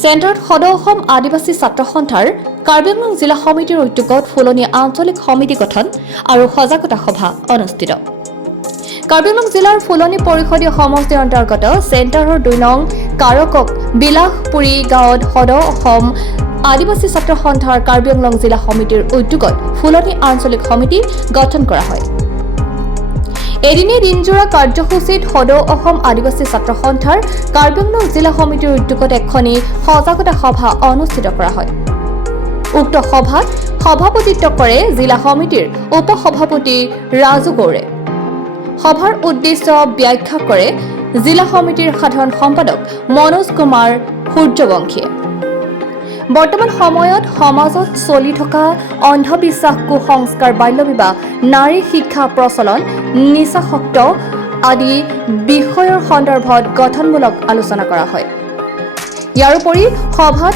চেণ্টাৰত সদৌ অসম আদিবাসী ছাত্ৰ সন্থাৰ কাৰ্বি আংলং জিলা সমিতিৰ উদ্যোগত ফুলনি আঞ্চলিক সমিতি গঠন আৰু সজাগতা সভা অনুষ্ঠিত। কাৰ্বি আংলং জিলাৰ ফুলনি পৰিষদীয় সমষ্টিৰ অন্তৰ্গত চেণ্টাৰৰ ২ নং কাৰকক বিলাসপুৰী গাঁৱত সদৌ অসম আদিবাসী ছাত্ৰ সন্থাৰ কাৰ্বি আংলং জিলা সমিতিৰ উদ্যোগত ফুলনি আঞ্চলিক সমিতি গঠন কৰা হয়। এদিনীয়া দিনজোৰা কাৰ্যসূচীত সদৌ অসম আদিবাসী ছাত্ৰ সন্থাৰ কাৰ্বি আংলং জিলা সমিতিৰ উদ্যোগত এখনি সজাগতা সভা অনুষ্ঠিত কৰা হয়। উক্ত সভাত সভাপতিত্ব কৰে জিলা সমিতিৰ উপসভাপতি ৰাজু গৌড়ে। সভাৰ উদ্দেশ্য ব্যাখ্যা কৰে জিলা সমিতিৰ সাধাৰণ সম্পাদক মনোজ কুমাৰ সূৰ্যবংশীয়ে। বৰ্তমান সময়ত সমাজত চলি থকা অন্ধবিশ্বাস, কুসংস্কাৰ, বাল্য বিবাহ, নাৰী শিক্ষা প্ৰচলন, নিচাসক্ত আদি বিষয়ৰ সন্দৰ্ভত গঠনমূলক আলোচনা কৰা হয়। ইয়াৰোপৰি সভাত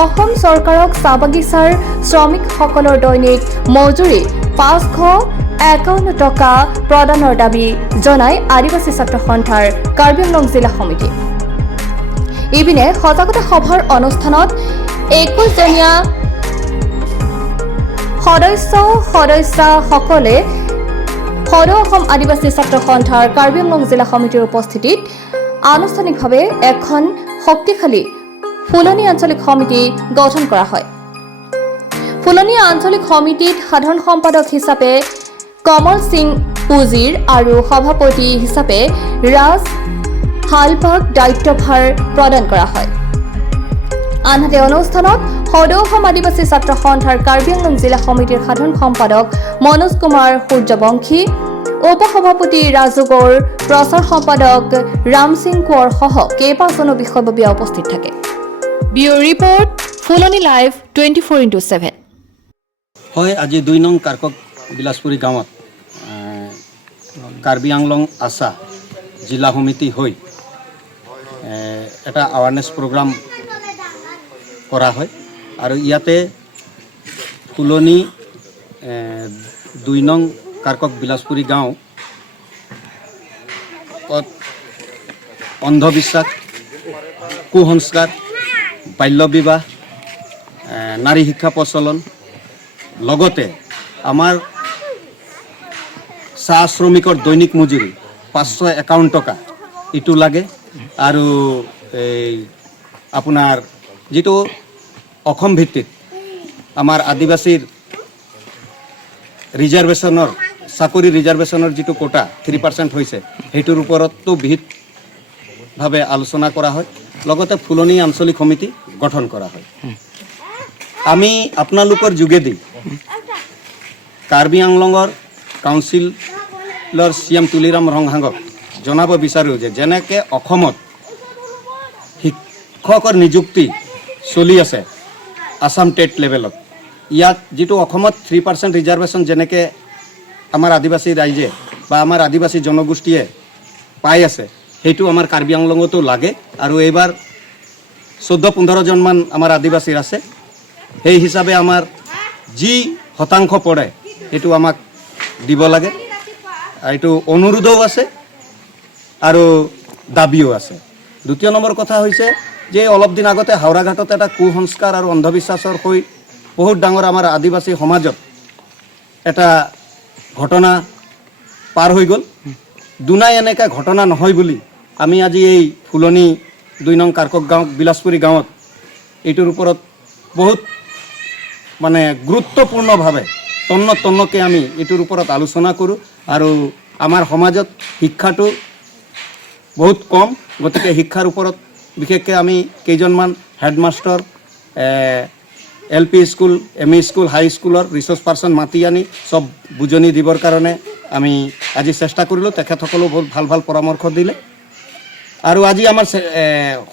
অসম চৰকাৰক চাহ বাগিচাৰ শ্ৰমিকসকলৰ দৈনিক মজুৰি ৫৫১ টকা প্ৰদানৰ দাবী জনাই আদিবাসী ছাত্ৰ সন্থাৰ কাৰ্বি আংলং জিলা সমিতি। ইপিনে সজাগতা সভাৰ অনুষ্ঠানত ২১জনীয়া সদস্যসকলে সদৌ অসম আদিবাসী ছাত্ৰ সন্থাৰ কাৰ্বি আংলং জিলা সমিতিৰ উপস্থিতিত আনুষ্ঠানিকভাৱে এখন শক্তিশালী ফুলনি আঞ্চলিক সমিতি গঠন কৰা হয়। ফুলনি আঞ্চলিক সমিতিত সাধাৰণ সম্পাদক হিচাপে কমল সিং উজিৰ আৰু সভাপতি হিচাপে ৰাজ হালপাক দায়িত্বভাৰ প্ৰদান কৰা হয়। আনহাতে অনুষ্ঠানত সদৌ অসম আদিবাসী ছাত্ৰ সন্থাৰ কাৰ্বি আংলং জিলা সমিতিৰ সাধাৰণ সম্পাদক মনোজ কুমাৰ সূৰ্যবংশী, উপসভাপতি ৰাজু গৌড়, প্ৰচাৰ সম্পাদক ৰাম সিং কোঁৱৰ সহ কেইবাজনো বিষয়ববীয়া উপস্থিত থাকে। ব্যুৰ ৰিপৰ্ট, ফুলনি লাইভ 24x7। হয়, আজি ২ নং কাৰকক বিলাসপুৰী গাঁৱত কাৰ্বি আংলং আছা জিলা সমিতি হৈ এটা আৱাৰনেছ প্ৰগ্ৰাম কৰা হয় আৰু ইয়াতে ফুলনি ২ নং কাৰকক বিলাসপুৰী গাঁও অন্ধবিশ্বাস, কুসংস্কাৰ, বাল্য বিবাহ, নাৰী শিক্ষা প্ৰচলন, লগতে আমাৰ চাহ শ্ৰমিকৰ দৈনিক মজুৰি ৫৫১ টকা ইটো লাগে আৰু এই আপোনাৰ যিটো অসম ভিত্তিত আমাৰ আদিবাসীৰ ৰিজাৰ্ভেশ্যনৰ চাকৰি ৰিজাৰ্ভেশ্যনৰ যিটো কোটা 3% হৈছে সেইটোৰ ওপৰতো বিহিতভাৱে আলোচনা কৰা হয়। লগতে ফুলনি আঞ্চলিক সমিতি গঠন কৰা হয়। আমি আপোনালোকৰ যোগেদি কাৰ্বি আংলঙৰ কাউন্সিলৰ CM তুলিৰাম ৰংহাঙক জনাব বিচাৰোঁ যে যেনেকৈ অসমত শিক্ষকৰ নিযুক্তি চলি আছে আসাম টেট লেভেলত, ইয়াত যিটো অসমত 3% ৰিজাৰ্ভেশ্যন যেনেকৈ আমাৰ আদিবাসী ৰাইজে বা আমাৰ আদিবাসী জনগোষ্ঠীয়ে পাই আছে, সেইটো আমাৰ কাৰ্বি আংলঙতো লাগে আৰু এইবাৰ ১৪-১৫জনমান আমাৰ আদিবাসীৰ আছে। সেই হিচাপে আমাৰ যি শতাংশ পৰে সেইটো আমাক দিব লাগে। এইটো অনুৰোধও আছে আৰু দাবীও আছে। দ্বিতীয় নম্বৰ কথা হৈছে যে অলপ দিন আগতে হাওৰাঘাটত এটা কুসংস্কাৰ আৰু অন্ধবিশ্বাসৰ হৈ বহুত ডাঙৰ আমাৰ আদিবাসী সমাজত এটা ঘটনা পাৰ হৈ গ'ল। দুনাই এনেকৈ ঘটনা নহয় বুলি আমি আজি এই ফুলনি ২ নং কাৰকক গাঁও বিলাসপুৰী গাঁৱত এইটোৰ ওপৰত বহুত মানে গুৰুত্বপূৰ্ণভাৱে তন্নকে আমি এইটোৰ ওপৰত আলোচনা কৰোঁ আৰু আমাৰ সমাজত শিক্ষাটো বহুত কম, গতিকে শিক্ষাৰ ওপৰত বিশেষকৈ আমি কেইজনমান headmaster, LP school, ME school, high স্কুলৰ ৰিচোৰ্চ পাৰ্চন মাতি আনি চব বুজনি দিবৰ কাৰণে আমি আজি চেষ্টা কৰিলোঁ। তেখেতসকলেও বহুত ভাল ভাল পৰামৰ্শ দিলে আৰু আজি আমাৰ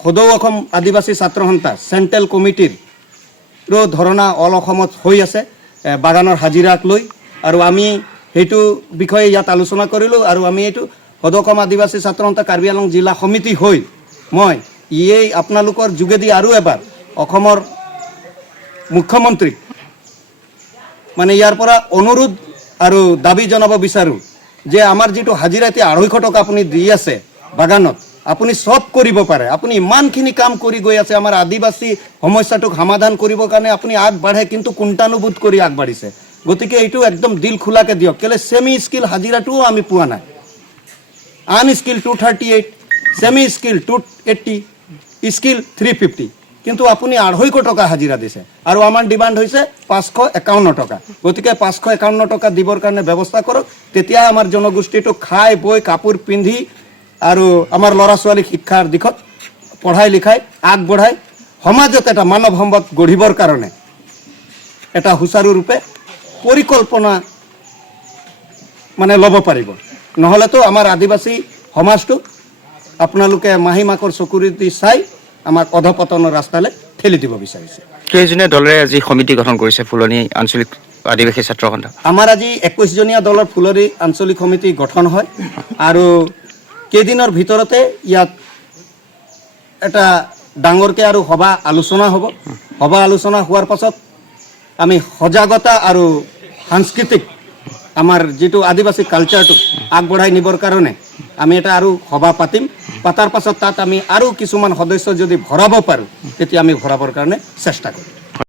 সদৌ অসম আদিবাসী ছাত্ৰ সন্থা চেণ্ট্ৰেল কমিটিৰো ধৰণা অল অসমত হৈ আছে বাগানৰ হাজিৰাক লৈ, আৰু আমি সেইটো বিষয়ে ইয়াত আলোচনা কৰিলোঁ আৰু আমি এইটো সদৌ অসম আদিবাসী ছাত্ৰ সন্থা কাৰ্বি আংলং জিলা সমিতি হৈ মই আপোনালোকৰ যোগেদি আৰু এবাৰ অসমৰ মুখ্যমন্ত্ৰীক মানে ইয়াৰ পৰা অনুৰোধ আৰু দাবী জনাব বিচাৰোঁ যে আমাৰ যিটো হাজিৰা এতিয়া ২৫০ টকা আপুনি দি আছে বাগানত, আপুনি চব কৰিব পাৰে, আপুনি ইমানখিনি কাম কৰি গৈ আছে আমাৰ আদিবাসী সমস্যাটোক সমাধান কৰিবৰ কাৰণে আপুনি আগবাঢ়ে, কিন্তু কুণ্ঠানুবোধ কৰি আগবাঢ়িছে। গতিকে এইটো একদম দিল খোলাকৈ দিয়ক, কেলৈ ছেমি স্কিল হাজিৰাটোও আমি পোৱা নাই। আনস্কিল 238, ছেমি স্কিল 280, স্কিল 350, কিন্তু আপুনি 250 টকা হাজিৰা দিছে আৰু আমাৰ ডিমাণ্ড হৈছে 551 টকা। গতিকে 551 টকা দিবৰ কাৰণে ব্যৱস্থা কৰক, তেতিয়া আমাৰ জনগোষ্ঠীটো খাই বৈ কাপোৰ পিন্ধি আৰু আমাৰ ল'ৰা ছোৱালীক শিক্ষাৰ দিশত পঢ়াই লিখাই আগবঢ়াই সমাজত এটা মানৱ সম্পদ গঢ়িবৰ কাৰণে এটা সুচাৰুৰূপে পৰিকল্পনা মানে ল'ব পাৰিব। নহ'লেতো আমাৰ আদিবাসী সমাজটো আপোনালোকে মাহী মাকৰ চকুৰেদি চাই আমাক অধপতনৰ ৰাস্তালৈ ঠেলি দিব বিচাৰিছে। কেইজনীয়া দলেৰে আজি সমিতি গঠন কৰিছে ফুলনি আঞ্চলিক আদিবাসী ছাত্ৰ সন্থা? আমাৰ আজি 21জনীয়া দলৰ ফুলনি আঞ্চলিক সমিতি গঠন হয় আৰু কেইদিনৰ ভিতৰতে ইয়াত এটা ডাঙৰকৈ আৰু সভা আলোচনা হ'ব। সভা আলোচনা হোৱাৰ পাছত আমি সজাগতা আৰু সাংস্কৃতিক আমাৰ যিটো আদিবাসী কালচাৰটোক আগবঢ়াই নিবৰ কাৰণে আমি এটা আৰু সভা পাতিম। পাতাৰ পাছত তাত আমি আৰু কিছুমান সদস্য যদি ভৰাব পাৰোঁ তেতিয়া আমি ভৰাবৰ কাৰণে চেষ্টা কৰিম।